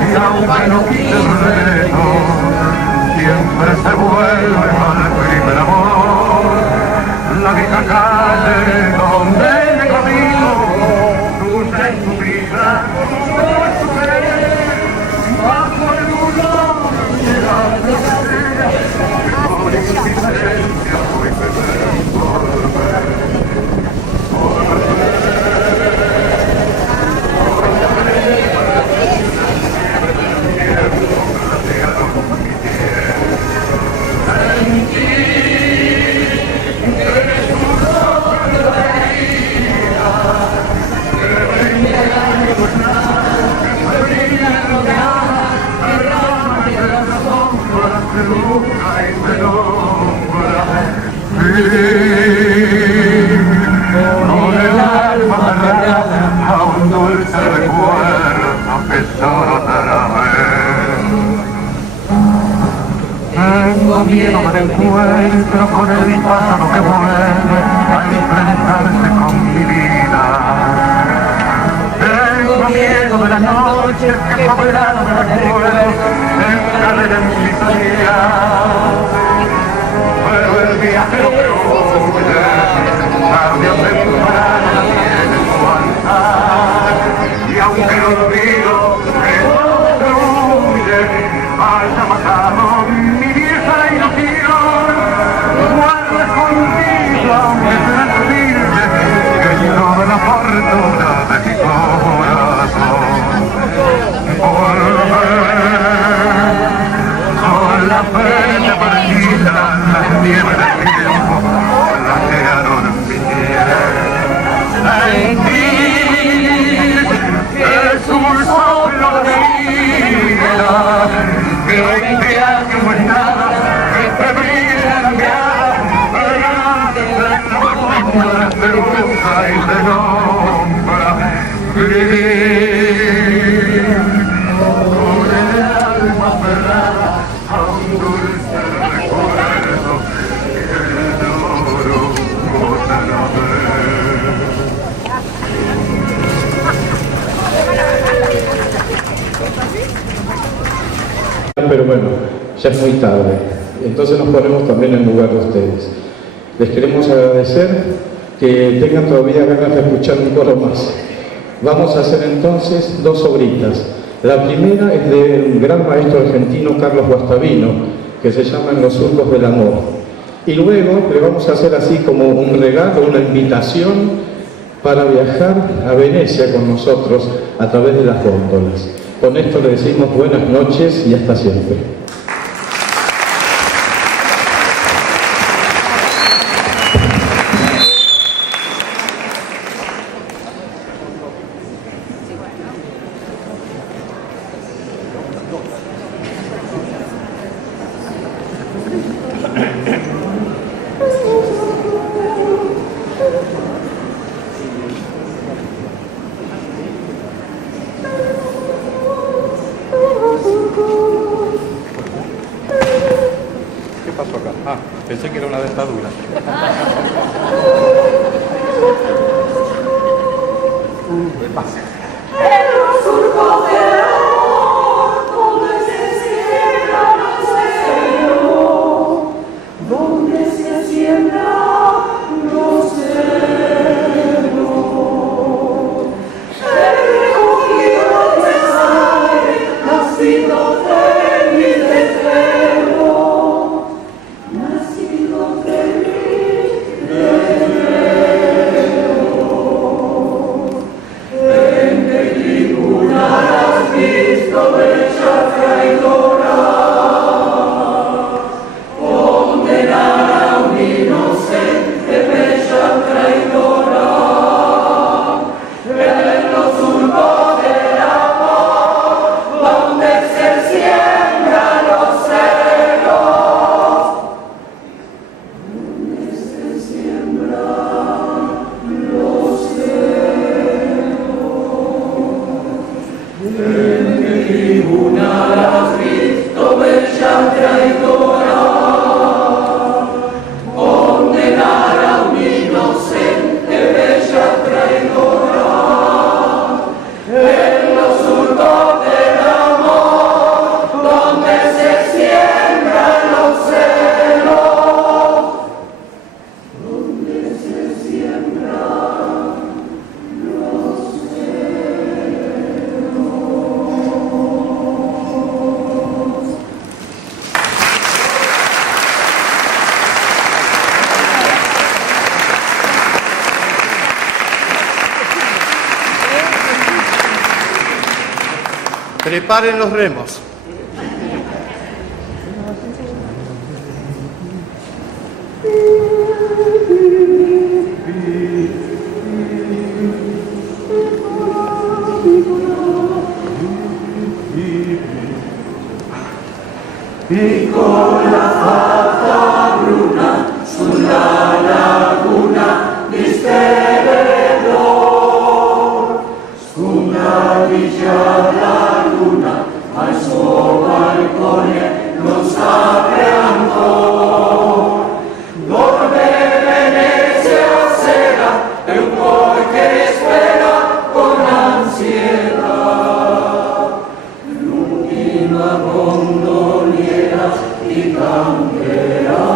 Y aunque no quise el reto, siempre se vuelve al primer amor. La vieja calle donde me camino, dulce en su vida, no su querer, bajo el mundo, llegando a ser, por existencia voy perdiendo con el alma cerrada a un dulce recuerdo que solo dará ver. Tengo miedo del encuentro con el pasado que vuelve a enfrentarse con mi vida. Tengo miedo de las noches que poblaron el recuerdo encadenan mi historia. Pero el viajero que huye, tarde o temprano la tiene en su altar. Y aunque el olvido que no huye haya matado mi vieja ilusión, guarda escondido aunque sea firme que yo de la fortuna de mi corazón. Con la frente partida, las nieves del tiempo platearon mi piel. Sentir es un soplo de vida, que 20 años no es nada, que febril cambiar, de bruja y de sombra, vivir con el alma aferrada a un dulce recuerdo que lloro otra vez. Pero bueno, ya es muy tarde, entonces nos ponemos también en lugar de ustedes. Les queremos agradecer que tengan todavía ganas de escuchar un coro más. Vamos a hacer entonces dos obritas. La primera es del gran maestro argentino Carlos Guastavino, que se llama En los surcos del amor. Y luego le vamos a hacer así como un regalo, una invitación para viajar a Venecia con nosotros a través de las góndolas. Con esto le decimos buenas noches y hasta siempre. ¿Qué pasó acá? Ah, pensé que era una dentadura. En los surcos del amor, donde se siembra los celos, donde se siembra los celos. He recogido de sangre, nacido de mi desvelo, nacido de mi desvelo. En peligro Preparen los remos. Piccola fata bruna sulla laguna di stelle d'oro, sfumavviccia la luna al suo balcone, non s'apre ancora. Dorme Venezia sera e un cuore che spera con ansietà. L'ultima gondoliera ti cambierà.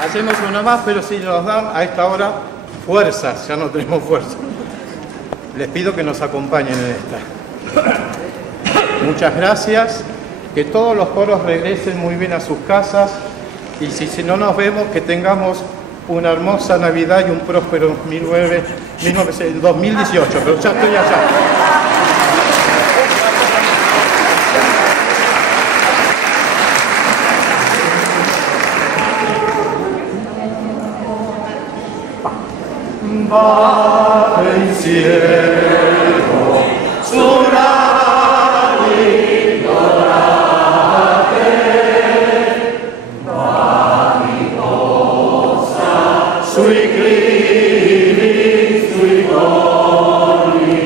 Hacemos una más, pero si nos dan a esta hora fuerzas, ya no tenemos fuerza. Les pido que nos acompañen en esta. Muchas gracias, que todos los coros regresen muy bien a sus casas y si no nos vemos, que tengamos una hermosa Navidad y un próspero 2018, pero ya estoy allá. Va el cielo, su radi dorate, mariposa, sui clivi, sui colli,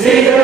Danza.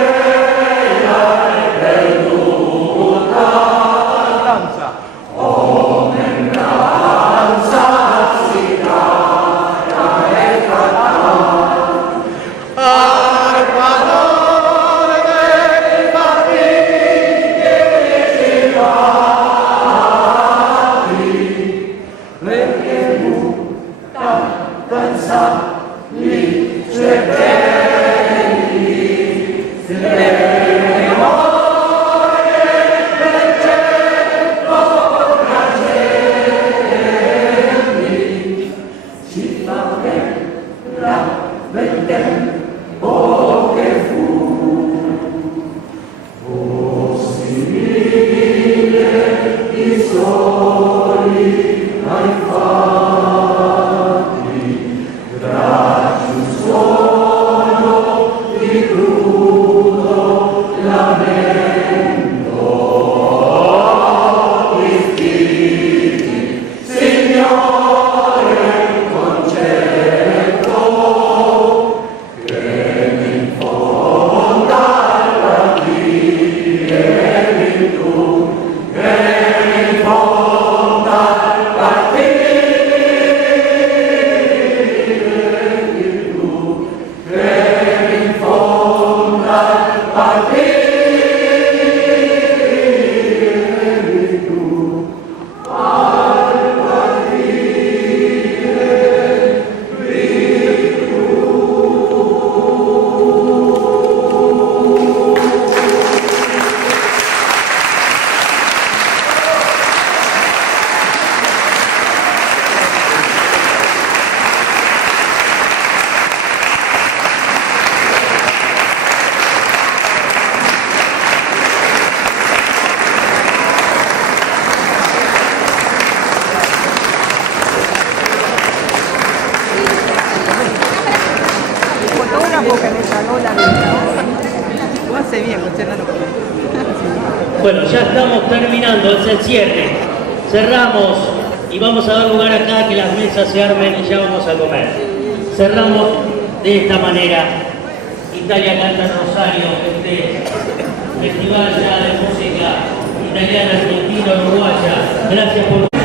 Bueno, ya estamos terminando, es el cierre. Cerramos y vamos a dar lugar acá que las mesas se armen y ya vamos a comer. Cerramos de esta manera. Italia Canta Rosario, este festival ya de música italiana, argentina, uruguaya. Gracias por